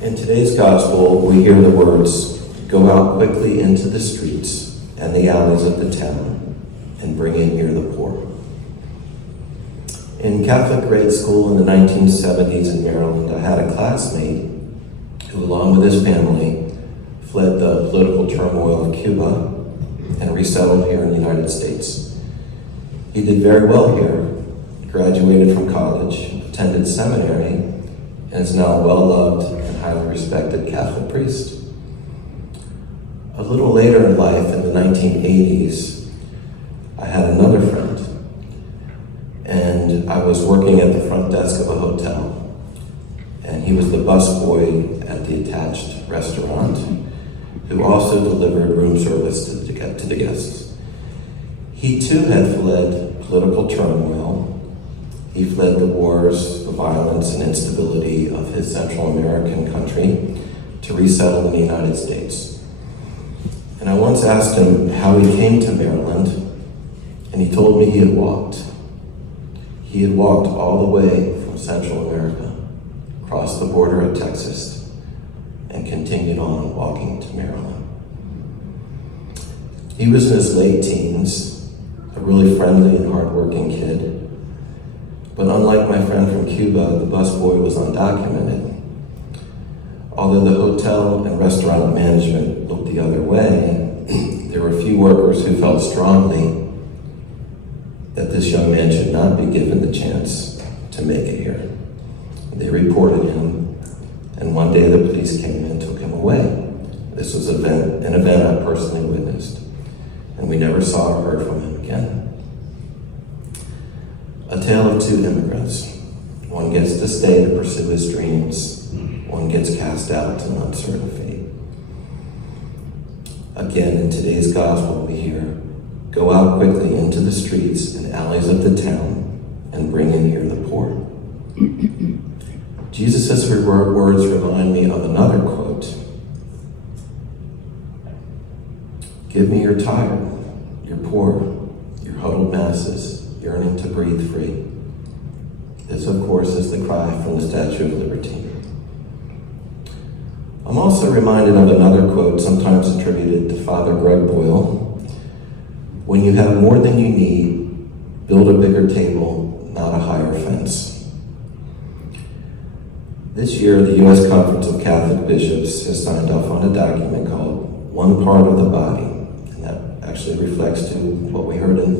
In today's gospel, we hear the words, "Go out quickly into the streets and the alleys of the town and bring in here the poor." In Catholic grade school in the 1970s in Maryland, I had a classmate who, along with his family, fled the political turmoil of Cuba and resettled here in the United States. He did very well here, graduated from college, attended seminary, and is now a well-loved and highly respected Catholic priest. A little later in life, in the 1980s, I had another friend, and I was working at the front desk of a hotel, and he was the busboy at the attached restaurant, who also delivered room service to the guests. He too had fled political turmoil. He fled the wars, the violence, and instability of his Central American country to resettle in the United States. And I once asked him how he came to Maryland, and he told me he had walked. He had walked all the way from Central America, crossed the border at Texas, and continued on walking to Maryland. He was in his late teens, a really friendly and hardworking kid. But unlike my friend from Cuba, the busboy was undocumented. Although the hotel and restaurant management looked the other way, there were few workers who felt strongly that this young man should not be given the chance to make it here. They reported him, and one day the police came and took him away. This was an event I personally witnessed, and we never saw or heard from him again. A tale of two immigrants. One gets to stay to pursue his dreams. One gets cast out to an uncertain fate. Again, in today's gospel, we hear, "Go out quickly into the streets and alleys of the town and bring in here the poor." Jesus' words remind me of another quote. "Give me your tired, your poor, your huddled masses, yearning to breathe free." This, of course, is the cry from the Statue of Liberty. I'm also reminded of another quote, sometimes attributed to Father Greg Boyle. "When you have more than you need, build a bigger table, not a higher fence." This year, the U.S. Conference of Catholic Bishops has signed off on a document called "One Part of the Body," and that actually reflects to what we heard in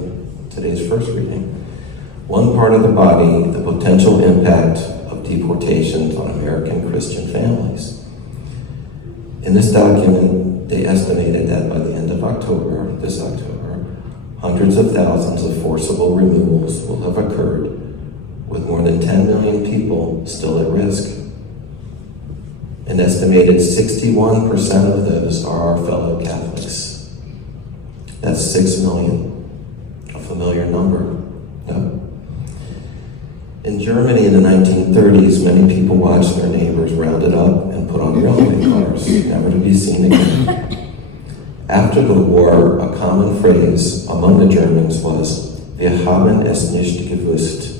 today's first reading. One part of the body, the potential impact of deportations on American Christian families. In this document, they estimated that by the end of this October, hundreds of thousands of forcible removals will have occurred, with more than 10 million people still at risk. An estimated 61% of those are our fellow Catholics. That's 6 million. A familiar number, no? In Germany in the 1930s, many people watched their neighbors rounded up and put on railway cars, never to be seen again. After the war, a common phrase among the Germans was, "Wir haben es nicht gewusst."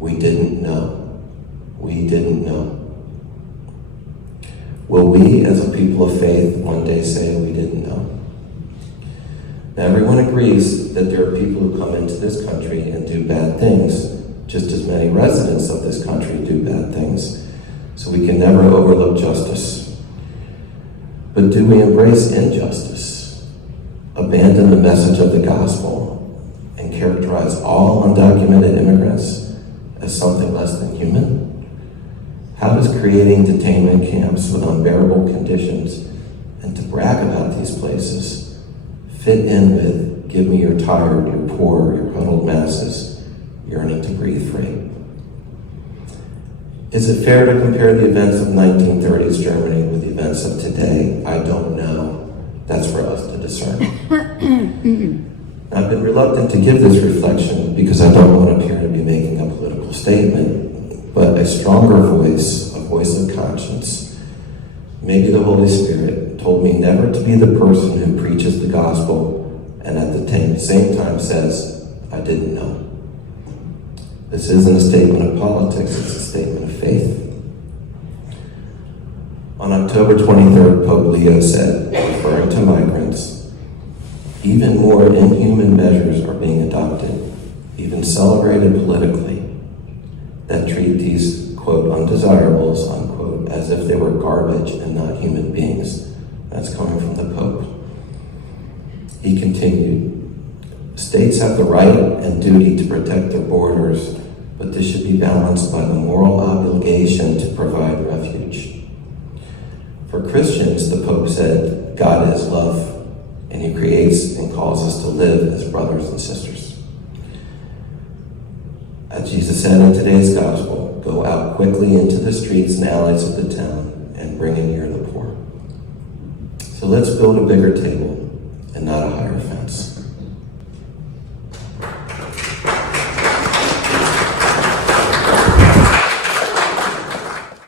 We didn't know. We didn't know. Will we, as a people of faith, one day say we didn't know? Now, everyone agrees that there are people who come into this country and do bad things, just as many residents of this country do bad things, so we can never overlook justice. But do we embrace injustice, abandon the message of the gospel, and characterize all undocumented immigrants as something less than human? How does creating detainment camps with unbearable conditions and to brag about these places fit in with "Give me your tired, your poor, your huddled masses, yearning to breathe free"? Is it fair to compare the events of 1930s Germany with the events of today? I don't know. That's for us to discern. I've been reluctant to give this reflection because I don't want to appear to be making a political statement, but a stronger voice, a voice of conscience. Maybe the Holy Spirit told me never to be the person who preaches the gospel and at the same time says, "I didn't know." This isn't a statement of politics, it's a statement of faith. On October 23rd, Pope Leo said, referring to migrants, even more inhuman measures are being adopted, even celebrated politically, that treat these, quote, undesirables, unquote, as if they were garbage and not human beings. That's coming from the Pope. He continued, states have the right and duty to protect their borders, but this should be balanced by the moral obligation to provide refuge. For Christians, the Pope said, God is love, and he creates and calls us to live as brothers and sisters. As Jesus said in today's gospel, go out quickly into the streets and alleys of the town and bring in near the poor. So let's build a bigger table and not a higher fence.